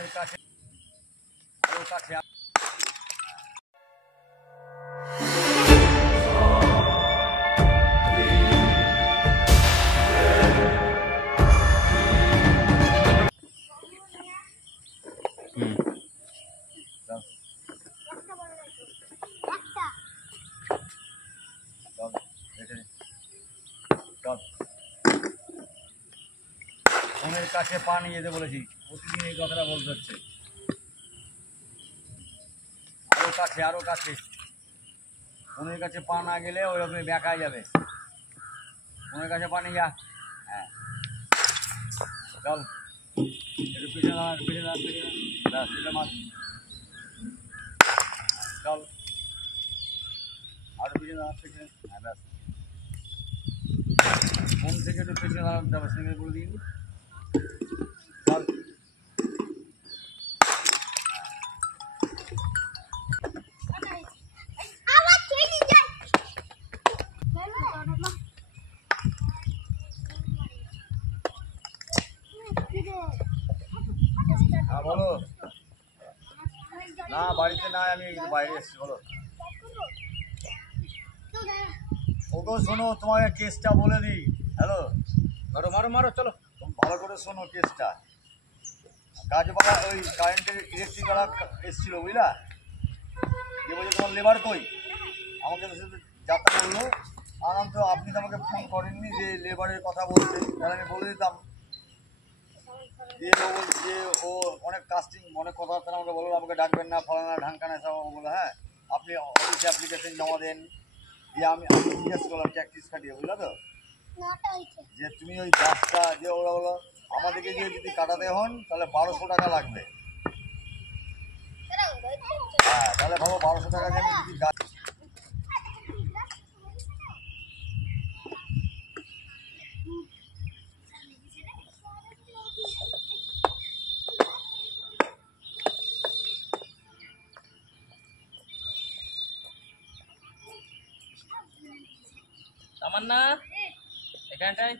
ফোনের কাছে আরো কাছে ফোনের কাছে পা নিয়ে যেতে বলেছি, প্রতিদিন এই কথাটা বলতে হচ্ছে। আরো কাছে ফোনের কাছে পা না গেলে ওই রকমই বেঁকা যাবে। ফোনের কাছে পা নিয়ে যা। হ্যাঁ চল একটু পিছনে মাছ চল আরো পিছনে হ্যাঁ ব্যাস ফোন থেকে একটু পিছনে দাঁড়াতে হবে, সিঙ্গেল করে দিন। চল হ্যাঁ বলো। না বাড়িতে না, আমি বাইরে এসেছি। বলো। ওগো শোনো, তোমাকে কেসটা বলে দিই। হ্যালো, মারো মারো মারো চলো। ভালো করে শোনো কেসটা। গাছপালা ওই কারেন্টের ইলেকট্রিকওয়ালা এসেছিলো বুঝলা, যে বলছে তোমার লেবার কই, আমাকে তো শুধু যাত্রা বললো। আরাম তো আপনি তো আমাকে ফোন করেননি যে লেবারের কথা বলতে, তাহলে আমি বলে দিতাম। দিয়ে ও যে ও অনেক কাস্টিং অনেক কথাবার্তা আমাকে বললো, আমাকে ডাকবেন না ফলানা ঢাঙ্কানা সব বলো। হ্যাঁ আপনি অফিসে অ্যাপ্লিকেশন জমা দেন। দিয়ে আমি জিজ্ঞেস করলাম ট্যাক্টিস খাটিয়ে, বুঝলো তো, যে তুমি ওই গাছটা যে ওরা বলো আমাদেরকে দিয়ে যদি কাটাতে হন তাহলে 1200 টাকা লাগবে। হ্যাঁ তাহলে ভাবো 1200 টাকা দিয়ে আমি যদি গাছ আমার না এখানটায়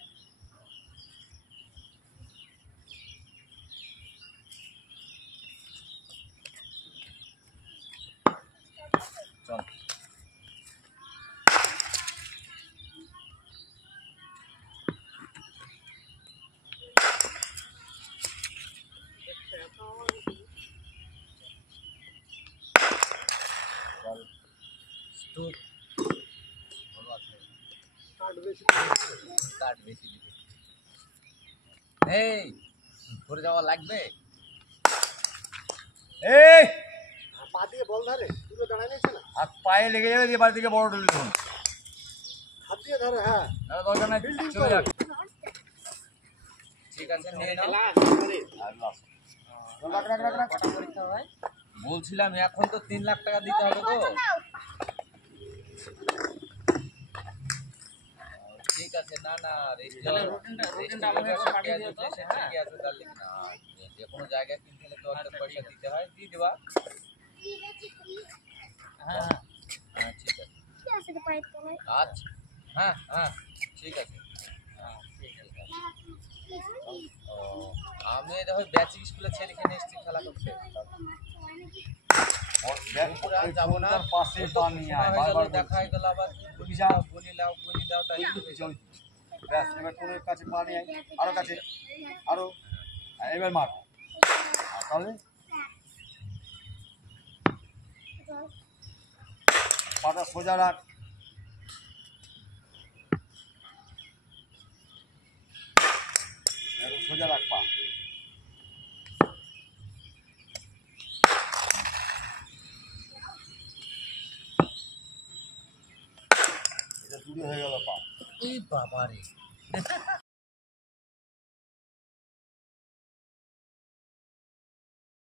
চল। এই ঘুরে যাওয়া লাগবে। এই পা দিয়ে বল ধরে তুলে দাঁড়ায় নিয়েছে না, হাত পায়ে লেগে যাবে, দিয়ে বাড়ি থেকে বড় ডুল দেখুন। হাত দিয়ে ধরে। হ্যাঁ দরকার নাই, চলে যাক। ঠিক আছে নিয়ে নাও। বলছিলাম এখন তো 3 লাখ টাকা দিতে হবে গো। ঠিক আছে, না না যে কোনো জায়গায় কিনতে হলে তো অর্ধেক পয়সা দিতে হয়, দিয়ে দেবা। হ্যাঁ হ্যাঁ ঠিক আছে। আচ্ছা হ্যাঁ হ্যাঁ ঠিক আছে। ও আমি দেখো ব্যাচিক স্কুলে ছেলেখানে এসেছি খেলা করতে। যাবো না, পাশে পা নিয়ে আয়, বারবার দেখা হয়ে গেল আবার বলি দাও তাই ব্যাস এবার ফোনের কাছে পা নিয়ে আয়, আরো কাছে আরো। এবার মার। তাহলে পাটা সোজা রাখ। সোজা রাখ পা। এটা দূরে হয়ে গেল পা। এই বাবা রে